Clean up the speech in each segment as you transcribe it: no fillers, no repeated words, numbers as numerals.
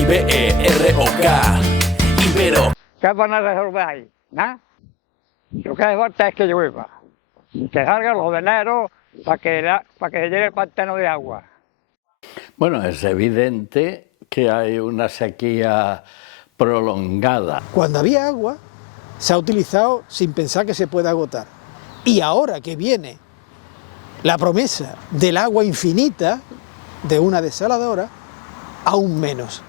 IBEROK, Ibero. ¿Qué van a resolver ahí? ¿Nada? Lo que hace falta es que llueva. Y que salga los de enero para que se llene el pantano de agua. Bueno, es evidente que hay una sequía prolongada. Cuando había agua, se ha utilizado sin pensar que se pueda agotar. Y ahora que viene la promesa del agua infinita de una desaladora, aún menos.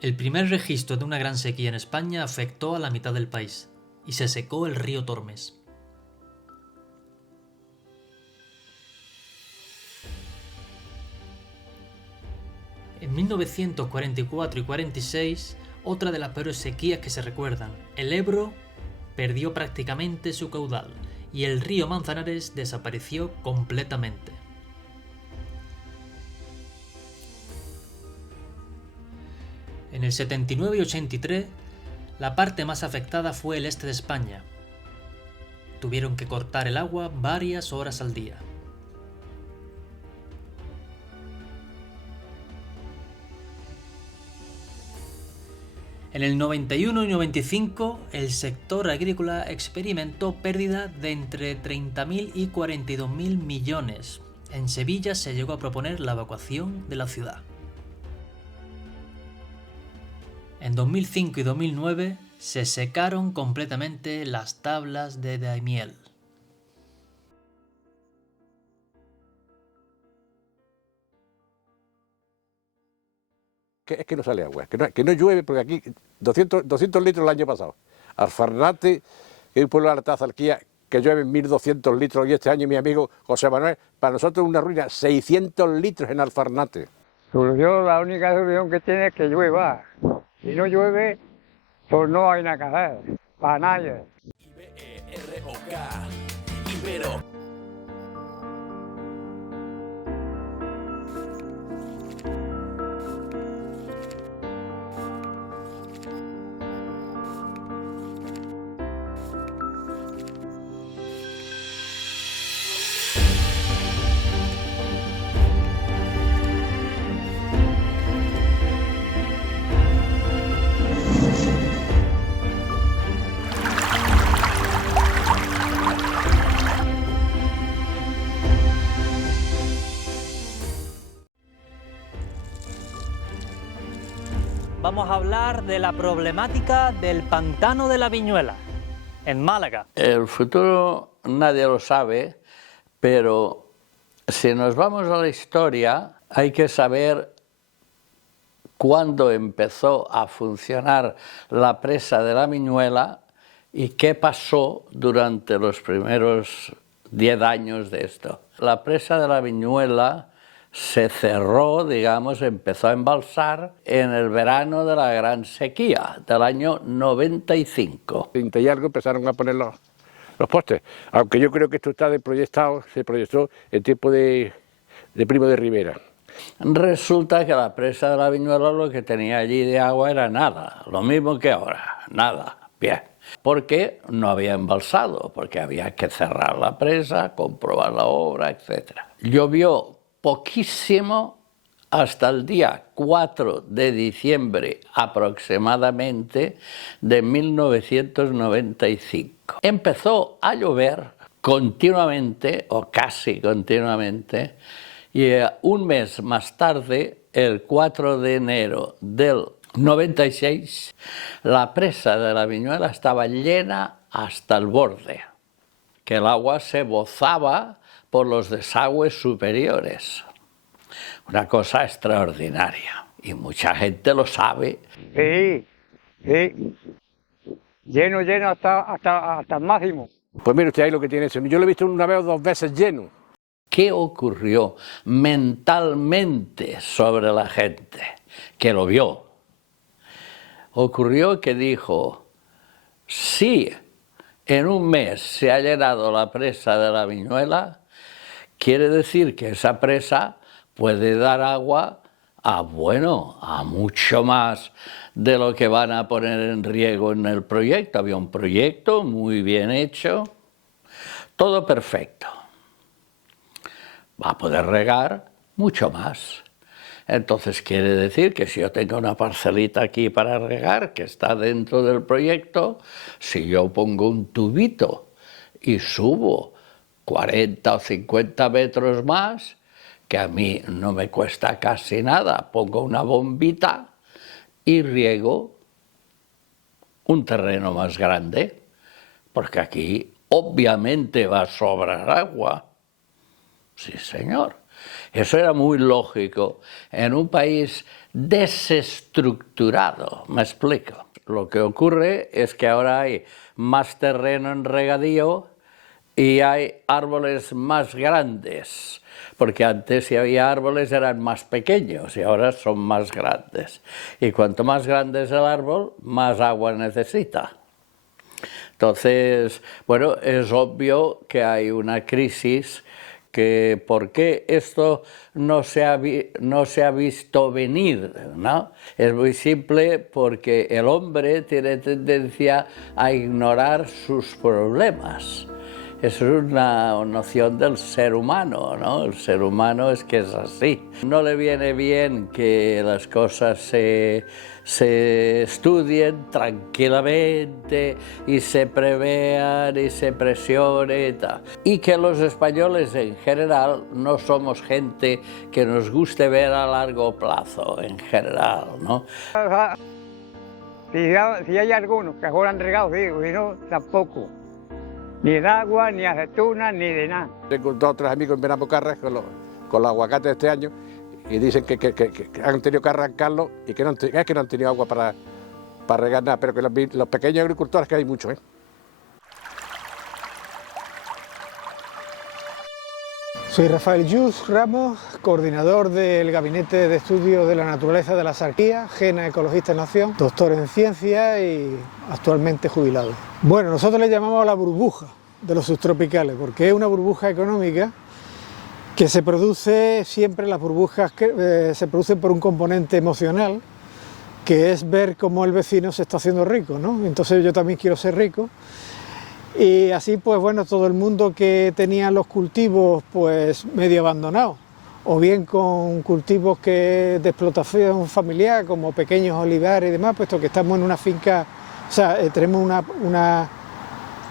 El primer registro de una gran sequía en España afectó a la mitad del país y se secó el río Tormes. En 1944 y 46, otra de las peores sequías que se recuerdan, el Ebro perdió prácticamente su caudal y el río Manzanares desapareció completamente. En el 79 y 83, la parte más afectada fue el este de España. Tuvieron que cortar el agua varias horas al día. En el 91 y 95, el sector agrícola experimentó pérdida de entre 30.000 y 42.000 millones. En Sevilla se llegó a proponer la evacuación de la ciudad. En 2005 y 2009 se secaron completamente las tablas de Daimiel. Es que no sale agua, que no llueve, porque aquí 200 litros el año pasado. Alfarnate, que es un pueblo de la Tazalquía, que llueve 1.200 litros, y este año mi amigo José Manuel, para nosotros es una ruina, 600 litros en Alfarnate. Solución, la única solución que tiene es que llueva. Si no llueve, pues no hay nada que hacer, para nadie. IBEROK, Ibero. Vamos a hablar de la problemática del pantano de la Viñuela, en Málaga. El futuro nadie lo sabe, pero si nos vamos a la historia, hay que saber cuándo empezó a funcionar la presa de la Viñuela y qué pasó durante los primeros 10 años de esto. La presa de la Viñuela se cerró, digamos, empezó a embalsar en el verano de la gran sequía, del año 95. 30 y algo empezaron a poner los postes, aunque yo creo que esto está se proyectó en tiempo de Primo de Rivera. Resulta que la presa de la Viñuela lo que tenía allí de agua era nada, lo mismo que ahora, nada, bien. Porque no había embalsado, porque había que cerrar la presa, comprobar la obra, etc. Llovió poquísimo hasta el día 4 de diciembre aproximadamente de 1995. Empezó a llover continuamente, o casi continuamente, y un mes más tarde, el 4 de enero del 96, la presa de la Viñuela estaba llena hasta el borde, que el agua se bozaba por los desagües superiores. Una cosa extraordinaria, y mucha gente lo sabe. Sí, sí. Lleno hasta el máximo. Pues mire usted ahí lo que tiene eso. Yo lo he visto una vez o dos veces lleno. ¿Qué ocurrió mentalmente sobre la gente que lo vio? Ocurrió que dijo, si en un mes se ha llenado la presa de la Viñuela, quiere decir que esa presa puede dar agua a mucho más de lo que van a poner en riego en el proyecto. Había un proyecto muy bien hecho, todo perfecto. Va a poder regar mucho más. Entonces quiere decir que si yo tengo una parcelita aquí para regar, que está dentro del proyecto, si yo pongo un tubito y subo 40 o 50 metros más, que a mí no me cuesta casi nada, pongo una bombita y riego un terreno más grande, porque aquí obviamente va a sobrar agua. Sí, señor. Eso era muy lógico en un país desestructurado, me explico. Lo que ocurre es que ahora hay más terreno en regadío y hay árboles más grandes, porque antes si había árboles eran más pequeños y ahora son más grandes. Y cuanto más grande es el árbol, más agua necesita. Entonces, bueno, es obvio que hay una crisis, que por qué esto no se ha visto venir, ¿no? Es muy simple, porque el hombre tiene tendencia a ignorar sus problemas. Eso es una noción del ser humano, ¿no? El ser humano es que es así. No le viene bien que las cosas se estudien tranquilamente y se prevean y se presione y tal. Y que los españoles en general no somos gente que nos guste ver a largo plazo, en general, ¿no? Si hay algunos que ahora han regado, digo, y no, tampoco. Ni de agua, ni aceitunas, ni de nada. Tengo 2 o 3 amigos en Benamocarras con los aguacates de este año y dicen que han tenido que arrancarlo y que no han tenido agua para regar nada, pero que los pequeños agricultores, que hay muchos, ¿eh? Soy Rafael Lluch Ramos, coordinador del Gabinete de Estudios de la Naturaleza de la Sarquía, GENA Ecologista en Acción, doctor en ciencia y actualmente jubilado. Bueno, nosotros le llamamos a la burbuja de los subtropicales, porque es una burbuja económica que se produce siempre, las burbujas que se producen por un componente emocional, que es ver cómo el vecino se está haciendo rico, ¿no? Entonces yo también quiero ser rico. Y así, pues bueno, todo el mundo que tenía los cultivos pues medio abandonados, o bien con cultivos de explotación familiar, como pequeños olivares y demás, puesto que estamos en una finca, o sea, tenemos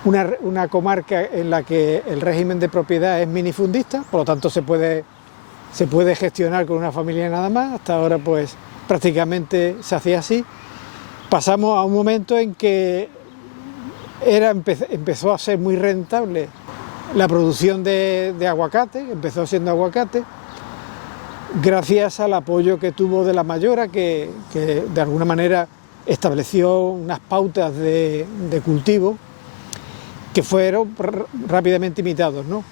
una comarca en la que el régimen de propiedad es minifundista, por lo tanto se puede gestionar con una familia nada más. Hasta ahora pues prácticamente se hacía así. Pasamos a un momento en que empezó a ser muy rentable la producción de aguacate, empezó siendo aguacate, gracias al apoyo que tuvo de la Mayora, que de alguna manera estableció unas pautas de cultivo que fueron rápidamente imitados, ¿no?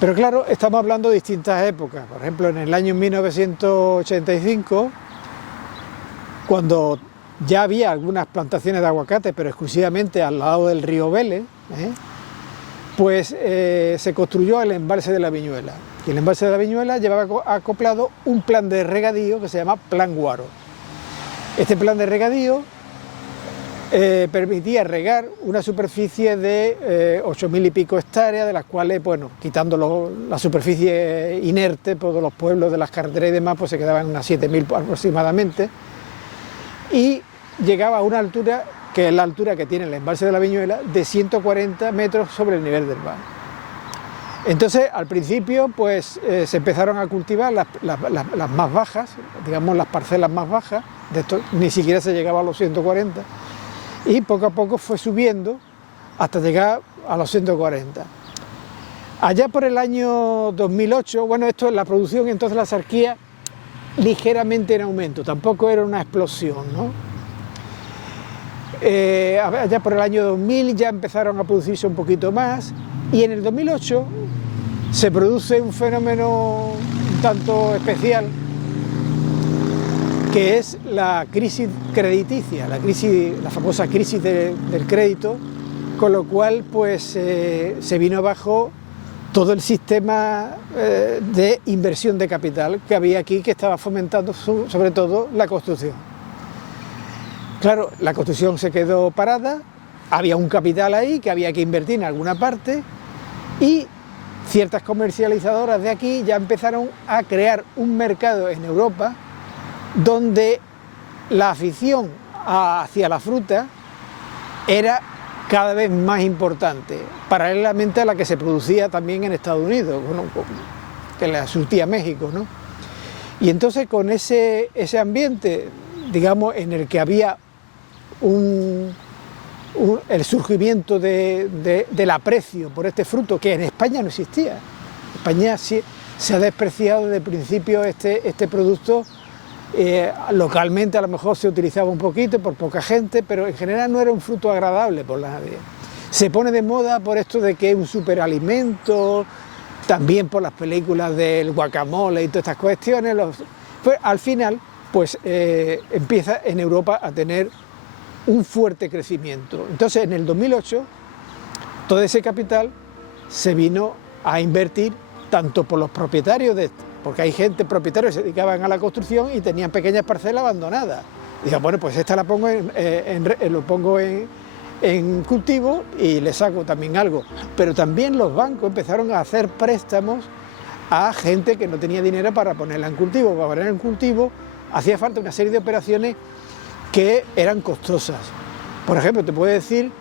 Pero claro, estamos hablando de distintas épocas. Por ejemplo, en el año 1985, cuando ya había algunas plantaciones de aguacate, pero exclusivamente al lado del río Vélez, pues se construyó el embalse de la Viñuela. Y el embalse de la Viñuela llevaba acoplado un plan de regadío que se llama Plan Guaro. Este plan de regadío permitía regar una superficie de 8.000 y pico hectáreas, de las cuales, bueno, quitando la superficie inerte, todos los pueblos de las carreteras y demás, pues se quedaban unas 7.000 aproximadamente. Y llegaba a una altura, que es la altura que tiene el embalse de la Viñuela, de 140 metros sobre el nivel del mar. Entonces, al principio, pues se empezaron a cultivar las más bajas, digamos las parcelas más bajas, de esto ni siquiera se llegaba a los 140, y poco a poco fue subiendo hasta llegar a los 140. Allá por el año 2008, bueno, esto es la producción, entonces la Sarquía ligeramente en aumento, tampoco era una explosión, ¿no? Allá por el año 2000 ya empezaron a producirse un poquito más, y en el 2008 se produce un fenómeno un tanto especial, que es la crisis crediticia, la famosa crisis del crédito, con lo cual pues se vino abajo todo el sistema de inversión de capital que había aquí, que estaba fomentando sobre todo la construcción. Claro, la construcción se quedó parada, había un capital ahí que había que invertir en alguna parte, Y ciertas comercializadoras de aquí ya empezaron a crear un mercado en Europa donde la afición hacia la fruta era cada vez más importante, paralelamente a la que se producía también en Estados Unidos, bueno, que la surtía México, ¿no? Y entonces con ese ambiente, digamos, en el que había el surgimiento del aprecio por este fruto, que en España no existía. En España sí se ha despreciado desde el principio este producto. Localmente a lo mejor se utilizaba un poquito por poca gente, pero en general no era un fruto agradable por nadie. Se pone de moda por esto de que es un superalimento, también por las películas del guacamole y todas estas cuestiones. Pues al final pues empieza en Europa a tener un fuerte crecimiento. Entonces en el 2008 todo ese capital se vino a invertir tanto por los propietarios porque hay propietarios que se dedicaban a la construcción y tenían pequeñas parcelas abandonadas. Dijeron, bueno, pues esta la pongo lo pongo en cultivo y le saco también algo. Pero también los bancos empezaron a hacer préstamos a gente que no tenía dinero para ponerla en cultivo. Para ponerla en cultivo hacía falta una serie de operaciones que eran costosas. Por ejemplo, te puedo decir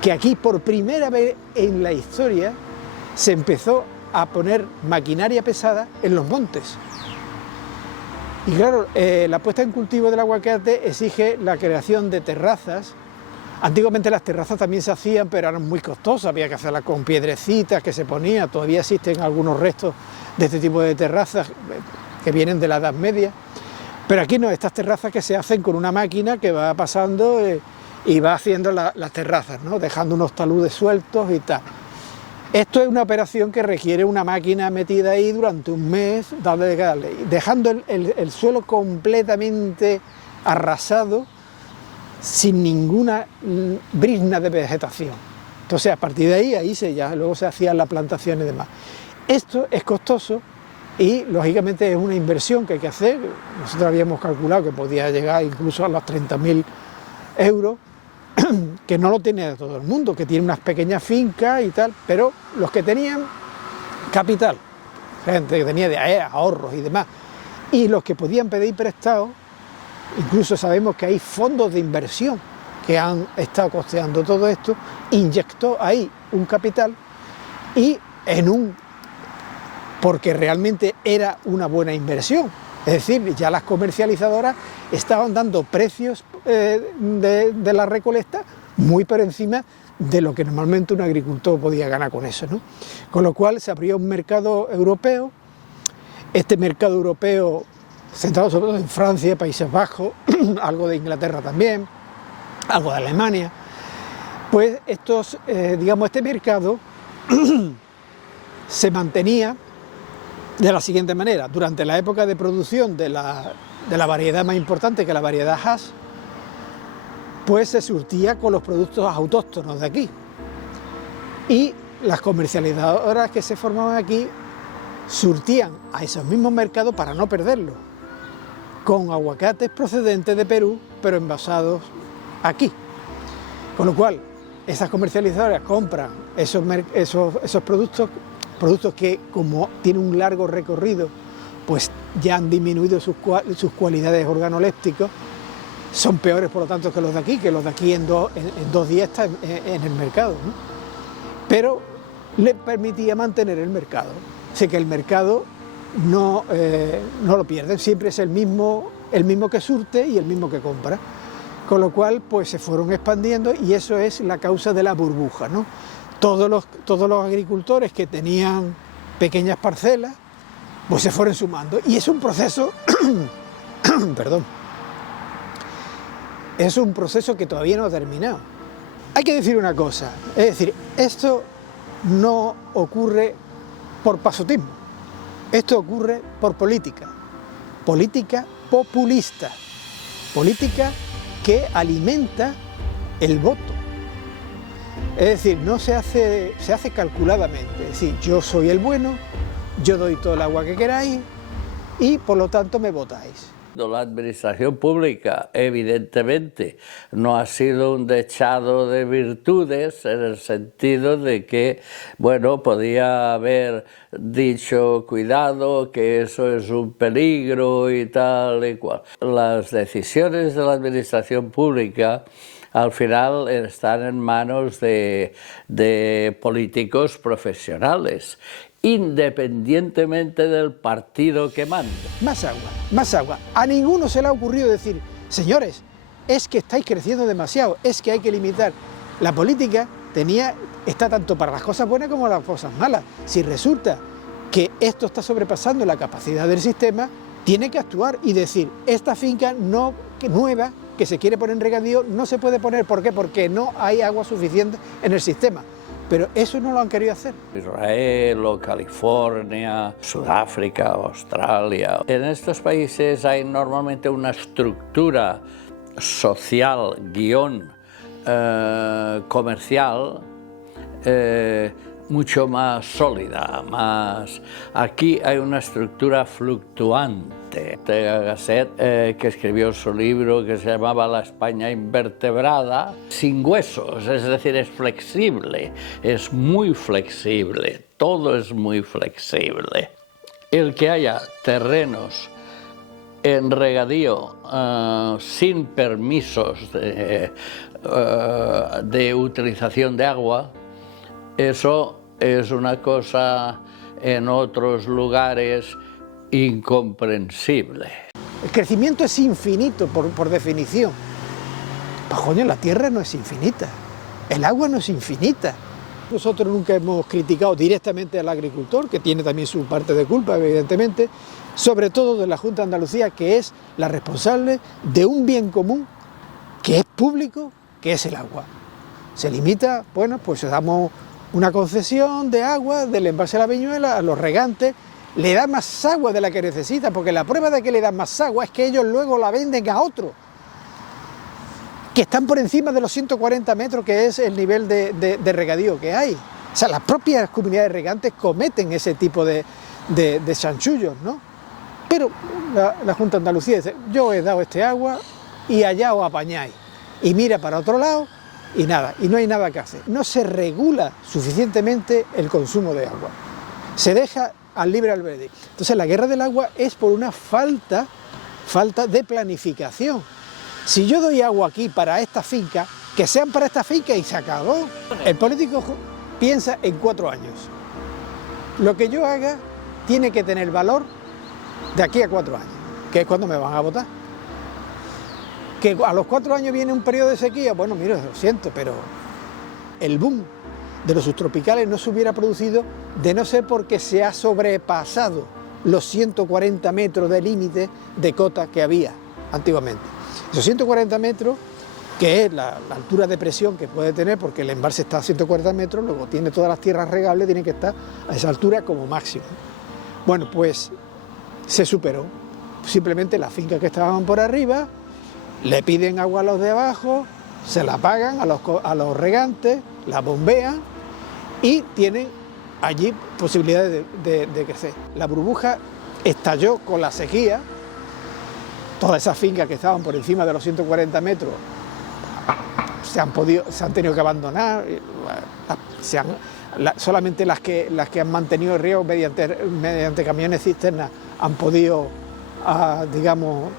que aquí por primera vez en la historia se empezó a poner maquinaria pesada en los montes. Y claro, la puesta en cultivo del aguacate exige la creación de terrazas. Antiguamente las terrazas también se hacían, pero eran muy costosas, había que hacerlas con piedrecitas que se ponían. Todavía existen algunos restos de este tipo de terrazas que vienen de la Edad Media. Pero aquí no, estas terrazas que se hacen con una máquina que va pasando y va haciendo las terrazas, ¿no? Dejando unos taludes sueltos y tal. Esto es una operación que requiere una máquina metida ahí durante un mes, dejando el suelo completamente arrasado, sin ninguna brizna de vegetación. Entonces a partir de ahí luego se hacían las plantaciones y demás. Esto es costoso y lógicamente es una inversión que hay que hacer. Nosotros habíamos calculado que podía llegar incluso a los 30.000 euros, que no lo tiene todo el mundo, que tiene unas pequeñas fincas y tal, pero los que tenían capital, gente que tenía de ahorros y demás, y los que podían pedir prestado, incluso sabemos que hay fondos de inversión que han estado costeando todo esto, inyectó ahí un capital y porque realmente era una buena inversión. Es decir, ya las comercializadoras estaban dando precios de la recolecta muy por encima de lo que normalmente un agricultor podía ganar con eso, ¿no? Con lo cual se abrió un mercado europeo. Este mercado europeo, centrado sobre todo en Francia, Países Bajos, algo de Inglaterra también, algo de Alemania, pues este mercado se mantenía de la siguiente manera. Durante la época de producción de la variedad más importante, que es la variedad Hass, pues se surtía con los productos autóctonos de aquí. Y las comercializadoras que se formaban aquí surtían a esos mismos mercados para no perderlos, con aguacates procedentes de Perú, pero envasados aquí. Con lo cual, esas comercializadoras compran esos productos que, como tienen un largo recorrido, pues ya han disminuido sus cualidades organolépticas, son peores por lo tanto que los de aquí en 2 días están en el mercado, ¿no? Pero le permitía mantener el mercado, así que el mercado no lo pierden, siempre es el mismo que surte y el mismo que compra, con lo cual pues se fueron expandiendo y eso es la causa de la burbuja, ¿no? Todos los agricultores que tenían pequeñas parcelas, pues se fueron sumando. Y es un proceso, perdón, es un proceso que todavía no ha terminado. Hay que decir una cosa, es decir, esto no ocurre por pasotismo, esto ocurre por política populista, política que alimenta el voto. Es decir, se hace calculadamente, es decir, yo soy el bueno, yo doy todo el agua que queráis y por lo tanto me votáis. La administración pública, evidentemente, no ha sido un dechado de virtudes en el sentido de que, bueno, podía haber dicho cuidado, que eso es un peligro y tal y cual. Las decisiones de la administración pública al final están en manos de políticos profesionales, independientemente del partido que mande. Más agua, más agua. A ninguno se le ha ocurrido decir, señores, es que estáis creciendo demasiado, es que hay que limitar. La política está tanto para las cosas buenas como las cosas malas. Si resulta que esto está sobrepasando la capacidad del sistema, tiene que actuar y decir, esta finca nueva que se quiere poner en regadío no se puede poner. ¿Por qué? Porque no hay agua suficiente en el sistema. Pero eso no lo han querido hacer. Israel o California, Sudáfrica, Australia. En estos países hay normalmente una estructura social, comercial, mucho más sólida, Aquí hay una estructura fluctuante. Ortega Gasset, que escribió su libro que se llamaba La España invertebrada, sin huesos, es decir, es flexible, es muy flexible, todo es muy flexible. El que haya terrenos en regadío sin permisos de utilización de agua, eso es una cosa en otros lugares incomprensible. El crecimiento es infinito por definición. Pues coño, la tierra no es infinita, el agua no es infinita. Nosotros nunca hemos criticado directamente al agricultor, que tiene también su parte de culpa, evidentemente, sobre todo de la Junta de Andalucía, que es la responsable de un bien común que es público, que es el agua. Se limita, bueno, pues damos una concesión de agua del embalse de la Viñuela a los regantes, le da más agua de la que necesita, porque la prueba de que le dan más agua es que ellos luego la venden a otros, que están por encima de los 140 metros, que es el nivel de regadío que hay. O sea, las propias comunidades regantes cometen ese tipo de chanchullos, ¿no? Pero la Junta de Andalucía dice, yo he dado este agua y allá os apañáis. Y mira para otro lado y nada, y no hay nada que hacer. No se regula suficientemente el consumo de agua. Se deja al libre albedrío. Entonces la guerra del agua es por una falta de planificación. Si yo doy agua aquí para esta finca, que sean para esta finca y se acabó. El político piensa en 4 años. Lo que yo haga tiene que tener valor de aquí a 4 años, que es cuando me van a votar. Que a los 4 años viene un periodo de sequía, bueno, mira, lo siento, pero el boom de los subtropicales no se hubiera producido de no ser porque se ha sobrepasado los 140 metros de límite de cota que había antiguamente. Esos 140 metros, que es la altura de presión que puede tener, porque el embalse está a 140 metros, luego tiene todas las tierras regables, tienen que estar a esa altura como máximo. Bueno, pues se superó. Simplemente las fincas que estaban por arriba le piden agua a los de abajo, se la pagan a los regantes, la bombean y tienen allí posibilidades de crecer. La burbuja estalló con la sequía, todas esas fincas que estaban por encima de los 140 metros se han tenido que abandonar, solamente las que han mantenido el riego mediante camiones cisternas han podido, digamos,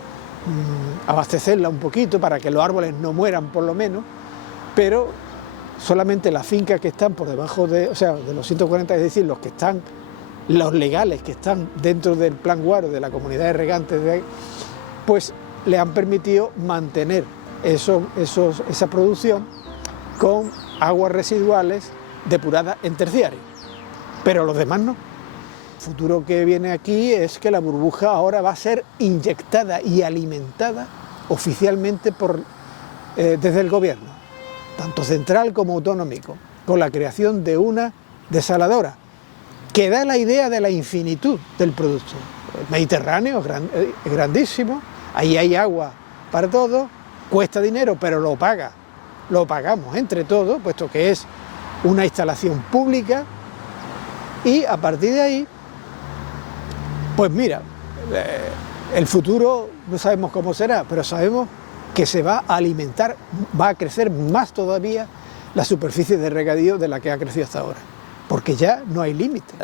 abastecerla un poquito para que los árboles no mueran por lo menos, pero solamente las fincas que están por debajo de los 140, es decir, los legales que están dentro del plan Guaro de la comunidad de regantes, pues le han permitido mantener esa producción con aguas residuales depuradas en terciario, pero los demás no. El futuro que viene aquí es que la burbuja ahora va a ser inyectada y alimentada oficialmente desde el gobierno, tanto central como autonómico, con la creación de una desaladora que da la idea de la infinitud del producto. El Mediterráneo es grandísimo, ahí hay agua para todo, cuesta dinero, pero lo pagamos entre todos, puesto que es una instalación pública, y a partir de ahí, pues mira, El futuro no sabemos cómo será, pero sabemos que se va a alimentar, va a crecer más todavía la superficie de regadío de la que ha crecido hasta ahora, porque ya no hay límite.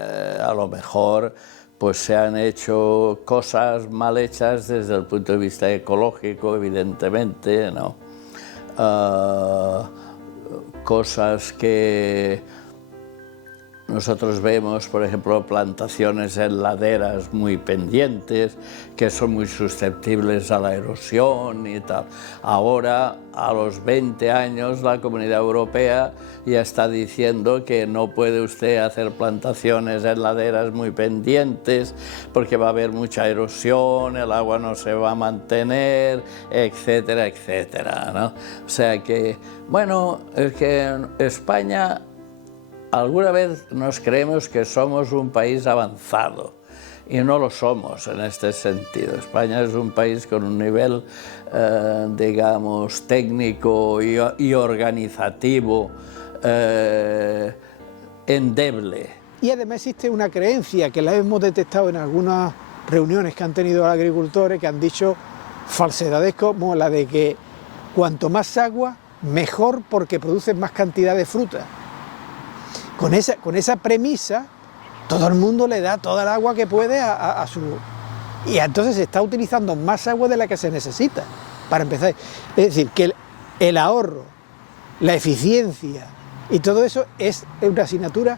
A lo mejor pues se han hecho cosas mal hechas desde el punto de vista ecológico, evidentemente, ¿no? Cosas que nosotros vemos, por ejemplo, plantaciones en laderas muy pendientes, que son muy susceptibles a la erosión y tal. Ahora, a los 20 años, la Comunidad Europea ya está diciendo que no puede usted hacer plantaciones en laderas muy pendientes porque va a haber mucha erosión, el agua no se va a mantener, etcétera, etcétera, ¿no? O sea que, bueno, es que en España alguna vez nos creemos que somos un país avanzado y no lo somos en este sentido. España es un país con un nivel, digamos, técnico y organizativo endeble. Y además existe una creencia que la hemos detectado en algunas reuniones que han tenido los agricultores, que han dicho falsedades como la de que cuanto más agua, mejor porque produce más cantidad de fruta. Con esa premisa, todo el mundo le da toda el agua que puede a su... Y entonces se está utilizando más agua de la que se necesita, para empezar. Es decir, que el ahorro, la eficiencia y todo eso es una asignatura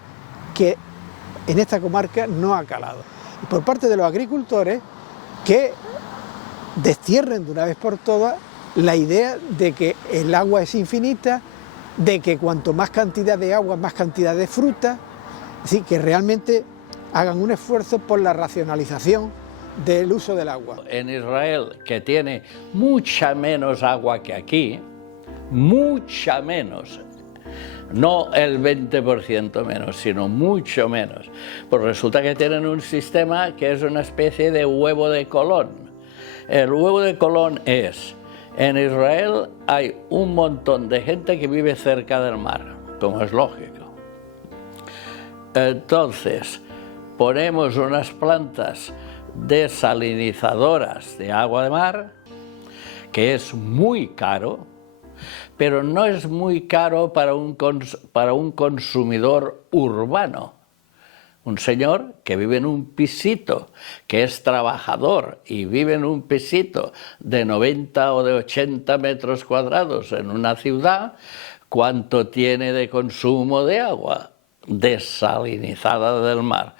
que en esta comarca no ha calado. Y por parte de los agricultores, que destierren de una vez por todas la idea de que el agua es infinita, de que cuanto más cantidad de agua, más cantidad de fruta, así que realmente hagan un esfuerzo por la racionalización del uso del agua. En Israel, que tiene mucha menos agua que aquí, mucha menos, no el 20% menos, sino mucho menos, pues resulta que tienen un sistema que es una especie de huevo de Colón. El huevo de Colón es: en Israel hay un montón de gente que vive cerca del mar, como es lógico. Entonces, ponemos unas plantas desalinizadoras de agua de mar, que es muy caro, pero no es muy caro para un consumidor urbano. Un señor que vive en un pisito, que es trabajador y vive en un pisito de 90 o de 80 metros cuadrados en una ciudad, ¿cuánto tiene de consumo de agua desalinizada del mar?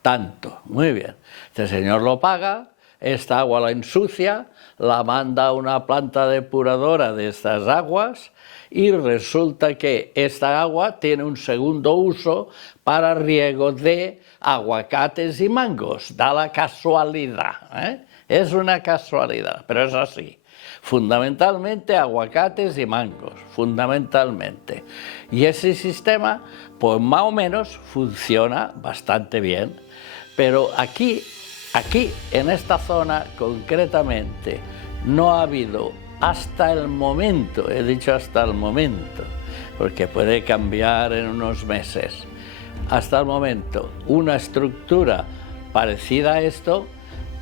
Tanto, muy bien. Este señor lo paga, esta agua la ensucia, la manda a una planta depuradora de estas aguas y resulta que esta agua tiene un segundo uso para riego de aguacates y mangos. Da la casualidad, ¿eh? Es una casualidad, pero es así. Fundamentalmente aguacates y mangos, fundamentalmente. Y ese sistema, pues más o menos, funciona bastante bien. Pero aquí, en esta zona concretamente, no ha habido hasta el momento, he dicho hasta el momento, porque puede cambiar en unos meses, hasta el momento, una estructura parecida a esto,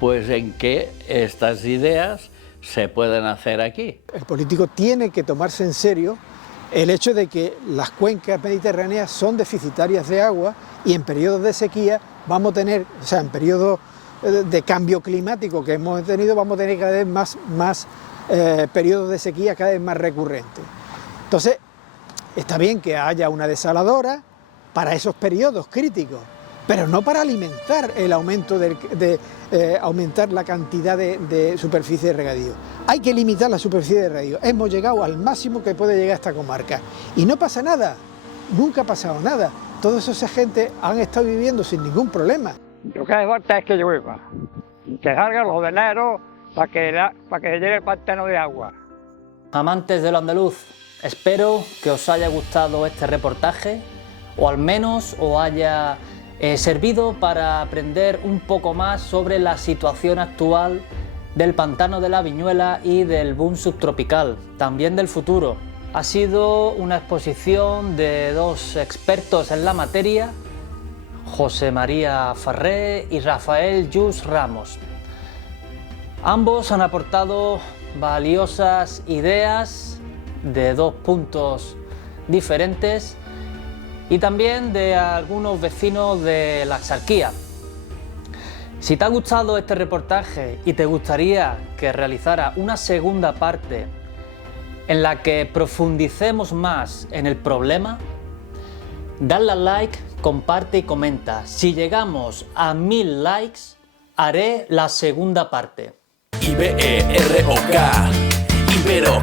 pues en que estas ideas se pueden hacer aquí. El político tiene que tomarse en serio el hecho de que las cuencas mediterráneas son deficitarias de agua y en periodos de sequía vamos a tener, o sea, en periodos de cambio climático que hemos tenido, vamos a tener cada vez más periodos de sequía cada vez más recurrentes. Entonces, está bien que haya una desaladora para esos periodos críticos, pero no para alimentar el aumento aumentar la cantidad de superficie de regadío. Hay que limitar la superficie de regadío. Hemos llegado al máximo que puede llegar esta comarca y no pasa nada, nunca ha pasado nada. Toda esa gente han estado viviendo sin ningún problema. Lo que hace falta es que llueva, que salgan los veneros para que se llene el pantano de agua. Amantes de lo andaluz, espero que os haya gustado este reportaje o al menos os haya servido para aprender un poco más sobre la situación actual del pantano de la Viñuela y del boom subtropical, también del futuro. Ha sido una exposición de dos expertos en la materia, José María Farré y Rafael Lluís Ramos. Ambos han aportado valiosas ideas de dos puntos diferentes y también de algunos vecinos de la Axarquía. Si te ha gustado este reportaje y te gustaría que realizara una segunda parte en la que profundicemos más en el problema, dale al like, comparte y comenta. Si llegamos a 1000 likes, haré la segunda parte. IBEROK, Ibero.